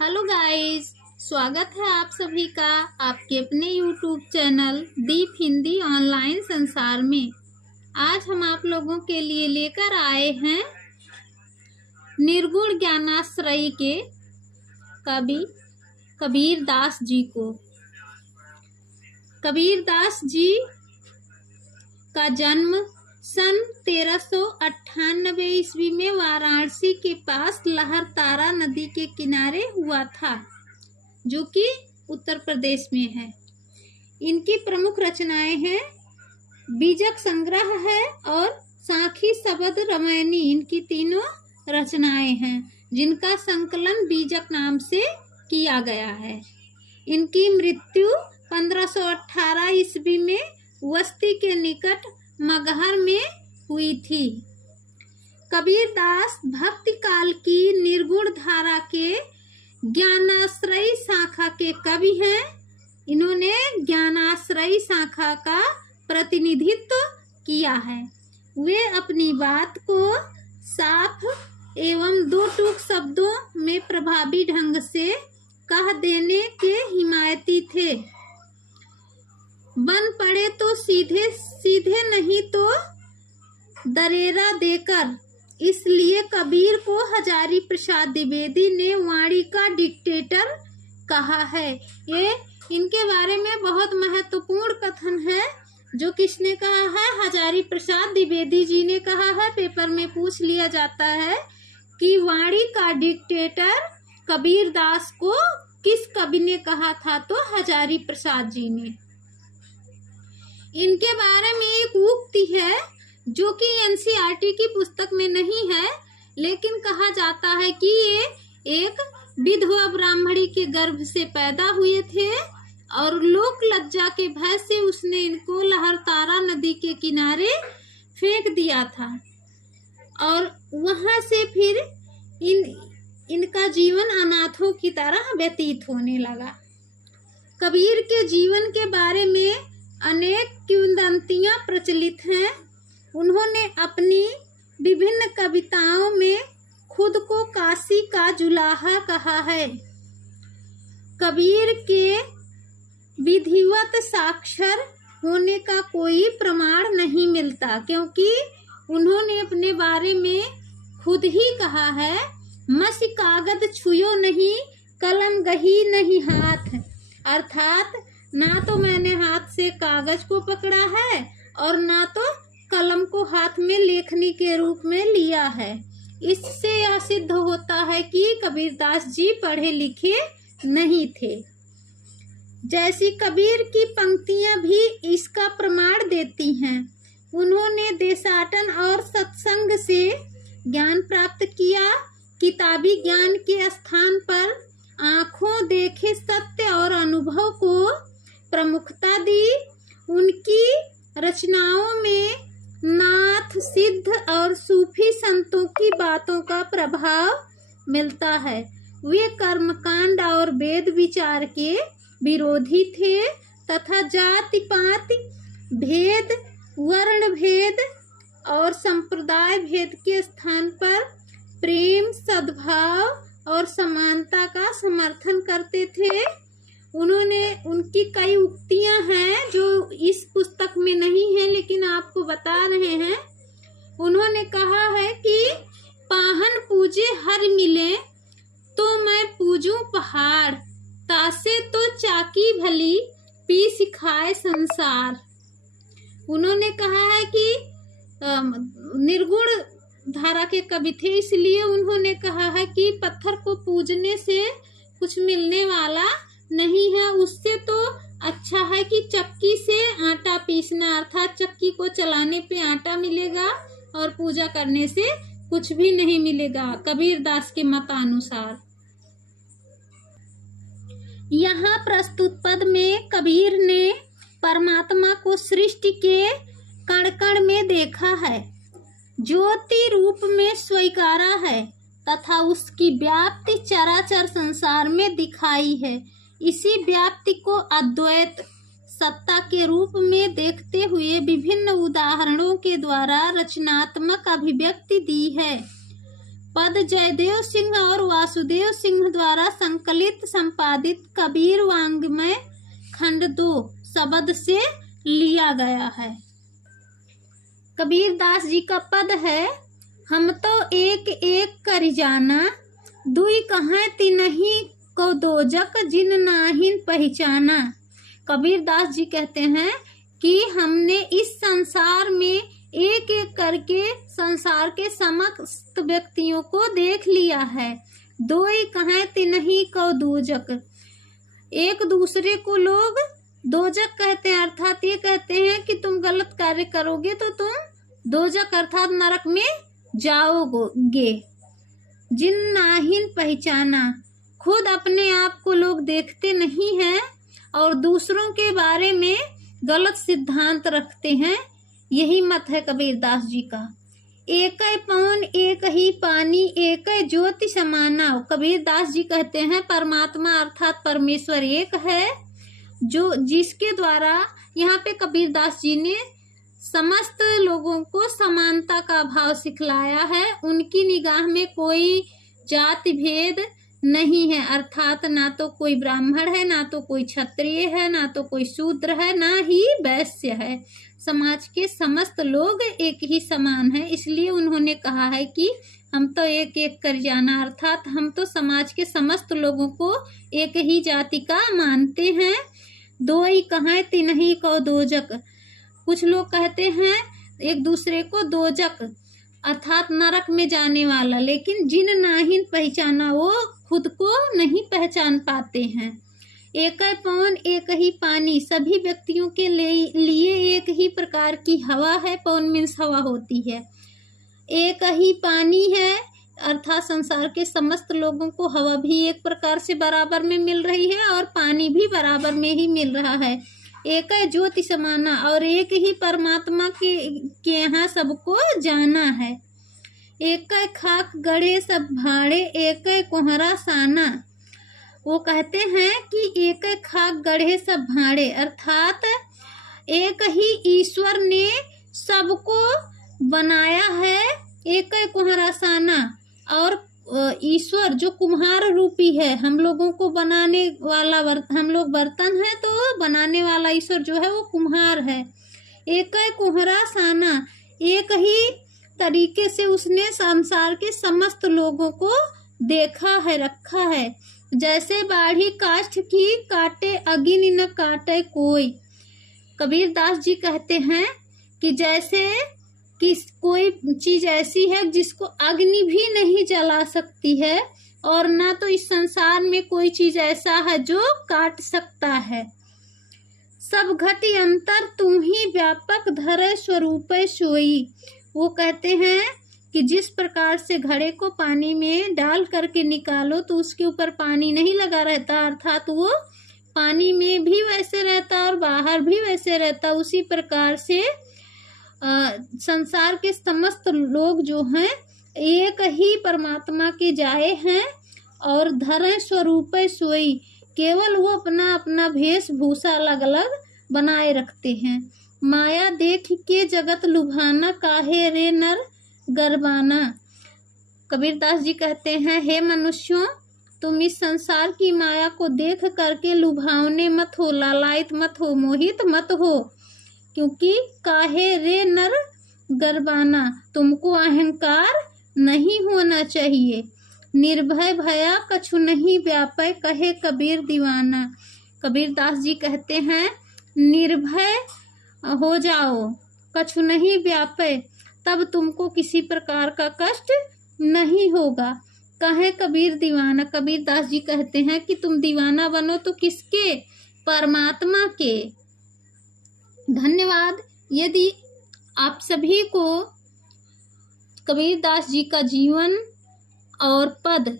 Hello guys, स्वागत है आप सभी का आपके अपने यूट्यूब चैनल दीप हिंदी ऑनलाइन संसार में। आज हम आप लोगों के लिए लेकर आए हैं निर्गुण ज्ञानाश्रयी के कवि कबीर दास जी को। कबीर दास जी का जन्म सन 1398 ईस्वी में वाराणसी के पास लहरतारा नदी के किनारे हुआ था, जो कि उत्तर प्रदेश में है। इनकी प्रमुख रचनाएं हैं बीजक संग्रह है और साखी शबद रामायणी। इनकी तीनों रचनाएं हैं जिनका संकलन बीजक नाम से किया गया है। इनकी मृत्यु 1518 ईस्वी में वस्ती के निकट मगहर में हुई थी। कबीर दास भक्ति काल की निर्गुण धारा के ज्ञानाश्रयी शाखा के कवि हैं। इन्होंने ज्ञानाश्रयी शाखा का प्रतिनिधित्व किया है। वे अपनी बात को साफ एवं दो टूक शब्दों में प्रभावी ढंग से कह देने के हिमायती थे। बन पड़े तो सीधे सीधे नहीं तो दरेरा देकर। इसलिए कबीर को हजारी प्रसाद द्विवेदी ने वाणी का डिक्टेटर कहा है। ये इनके बारे में बहुत महत्वपूर्ण कथन है जो किसने कहा है? हजारी प्रसाद द्विवेदी जी ने कहा है। पेपर में पूछ लिया जाता है कि वाणी का डिक्टेटर कबीर दास को किस कवि ने कहा था? तो हजारी प्रसाद जी ने। इनके बारे में एक उक्ति है जो कि एनसीईआरटी की पुस्तक में नहीं है, लेकिन कहा जाता है कि ये एक विधवा ब्राह्मणी के गर्भ से पैदा हुए थे और लोक लज्जा के भय से उसने इनको लहरतारा नदी के किनारे फेंक दिया था और वहां से फिर इनका जीवन अनाथों की तरह व्यतीत होने लगा। कबीर के जीवन के बारे में अनेक किंवदंतियां प्रचलित हैं। उन्होंने अपनी विभिन्न कविताओं में खुद को काशी का जुलाहा कहा है। कबीर के विधिवत साक्षर होने का कोई प्रमाण नहीं मिलता, क्योंकि उन्होंने अपने बारे में खुद ही कहा है, मसी कागज छुयो नहीं, कलम गही नहीं हाथ। अर्थात ना तो मैंने हाथ से कागज को पकड़ा है और ना तो कलम को हाथ में लेखनी के रूप में लिया है। इससे यह सिद्ध होता है कि कबीर दास जी पढ़े लिखे नहीं थे। जैसी कबीर की पंक्तियां भी इसका प्रमाण देती हैं। उन्होंने देशाटन और सत्संग से ज्ञान प्राप्त किया। किताबी ज्ञान के स्थान पर आंखों देखे सत्य और अनुभव को प्रमुखता दी। उनकी रचनाओं में नाथ, सिद्ध और सूफी संतों की बातों का प्रभाव मिलता है। वे कर्मकांड और वेद विचार के विरोधी थे तथा जाति पाति भेद, वर्ण भेद और संप्रदाय भेद के स्थान पर प्रेम, सद्भाव और समानता का समर्थन करते थे। उनकी कई उक्तियां हैं जो इस पुस्तक में नहीं है, लेकिन आपको बता रहे हैं। उन्होंने कहा है कि पाहन पूजे हर मिले तो मैं पूजूं पहाड़, तासे तो चाकी भली पी सिखाए संसार। उन्होंने कहा है कि निर्गुण धारा के कवि थे, इसलिए उन्होंने कहा है कि पत्थर को पूजने से कुछ मिलने वाला नहीं है। उससे तो अच्छा है कि चक्की से आटा पीसना, अर्थात चक्की को चलाने पे आटा मिलेगा और पूजा करने से कुछ भी नहीं मिलेगा, कबीर दास के मतानुसार। यहाँ प्रस्तुत पद में कबीर ने परमात्मा को सृष्टि के कण कण में देखा है, ज्योति रूप में स्वीकारा है तथा उसकी व्याप्ति चराचर संसार में दिखाई है। इसी व्याप्ति को अद्वैत सत्ता के रूप में देखते हुए विभिन्न उदाहरणों के द्वारा रचनात्मक अभिव्यक्ति दी है। पद जयदेव सिंह और वासुदेव सिंह द्वारा संकलित संपादित कबीर वांग्मय खंड 2 शब्द से लिया गया है। कबीर दास जी का पद है, हम तो एक एक कर जाना, दुई कहाँ तिनहि को दोजक, जिन नाहिन पहचाना। कबीर दास जी कहते हैं कि हमने इस संसार में एक एक करके संसार के समस्त व्यक्तियों को देख लिया है। दोई कहाँ तिनहि को दोजक, एक दूसरे को लोग दोजक कहते हैं, अर्थात ये कहते हैं कि तुम गलत कार्य करोगे तो तुम दोजक अर्थात नरक में जाओगे। जिन नाहिन पहचाना, खुद अपने आप को लोग देखते नहीं हैं और दूसरों के बारे में गलत सिद्धांत रखते हैं। यही मत है कबीर दास जी का। एक पवन एक ही पानी, एक ज्योति समाना। कबीर दास जी कहते हैं परमात्मा अर्थात परमेश्वर एक है, जो जिसके द्वारा यहाँ पे कबीर दास जी ने समस्त लोगों को समानता का भाव सिखलाया है। उनकी निगाह में कोई जाति भेद नहीं है, अर्थात ना तो कोई ब्राह्मण है, ना तो कोई क्षत्रिय है, ना तो कोई शूद्र है, ना ही वैश्य है। समाज के समस्त लोग एक ही समान है। इसलिए उन्होंने कहा है कि हम तो एक एक कर जाना, अर्थात हम तो समाज के समस्त लोगों को एक ही जाति का मानते हैं। दोई कहाँ तिनहि को दोजक, कुछ लोग कहते हैं एक दूसरे को दोजक अर्थात नरक में जाने वाला, लेकिन जिन नाहिन पहचाना, वो खुद को नहीं पहचान पाते हैं। एक पवन एक ही पानी, सभी व्यक्तियों के लिए एक ही प्रकार की हवा है। पवन मीन्स हवा होती है। एक ही पानी है अर्थात संसार के समस्त लोगों को हवा भी एक प्रकार से बराबर में मिल रही है और पानी भी बराबर में ही मिल रहा है। एक ज्योति समाना, और एक ही परमात्मा के यहाँ सबको जाना है। एक खाक गढ़े सब भाड़े, एक कोहरा साना। वो कहते हैं कि एक खाक गढ़े सब भाड़े, अर्थात एक ही ईश्वर ने सबको बनाया है। एक कोहरा साना, और ईश्वर जो कुम्हार रूपी है, हम लोगों को बनाने वाला हम लोग बर्तन है तो बनाने वाला ईश्वर जो है वो कुम्हार है। एक कोहरा साना, एक ही तरीके से उसने संसार के समस्त लोगों को देखा है, रखा है। जैसे बाढ़ी काष्ठ की काटे, अग्नि न काटे कोई। कबीर दास जी कहते हैं कि जैसे कि कोई चीज ऐसी है जिसको अग्नि भी नहीं जला सकती है, और ना तो इस संसार में कोई चीज ऐसा है जो काट सकता है। सब घटी अंतर तुम ही व्यापक धरे स्वरूप सोई। वो कहते हैं कि जिस प्रकार से घड़े को पानी में डाल करके निकालो तो उसके ऊपर पानी नहीं लगा रहता, अर्थात वो पानी में भी वैसे रहता और बाहर भी वैसे रहता। उसी प्रकार से संसार के समस्त लोग जो हैं एक ही परमात्मा के जाए हैं और धरे स्वरूप सोई। केवल वो अपना अपना वेशभूषा अलग अलग बनाए रखते हैं। माया देख के जगत लुभाना, काहे रे नर गरबाना। कबीर दास जी कहते हैं, हे मनुष्यों, तुम इस संसार की माया को देख करके लुभावने मत हो, लालायित मत हो, मोहित मत हो, क्योंकि काहे रे नर गरबाना, तुमको अहंकार नहीं होना चाहिए। निर्भय भया कछु नहीं व्यापय, कहे कबीर दीवाना। कबीर दास जी कहते हैं निर्भय हो जाओ, कछु नहीं व्यापय, तब तुमको किसी प्रकार का कष्ट नहीं होगा। कहे कबीर दीवाना। कबीर दास जी कहते हैं कि तुम दीवाना बनो तो किसके? परमात्मा के। धन्यवाद। यदि आप सभी को कबीर दास जी का जीवन और पद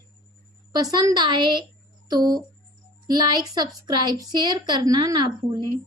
पसंद आए तो लाइक, सब्सक्राइब, शेयर करना ना भूलें।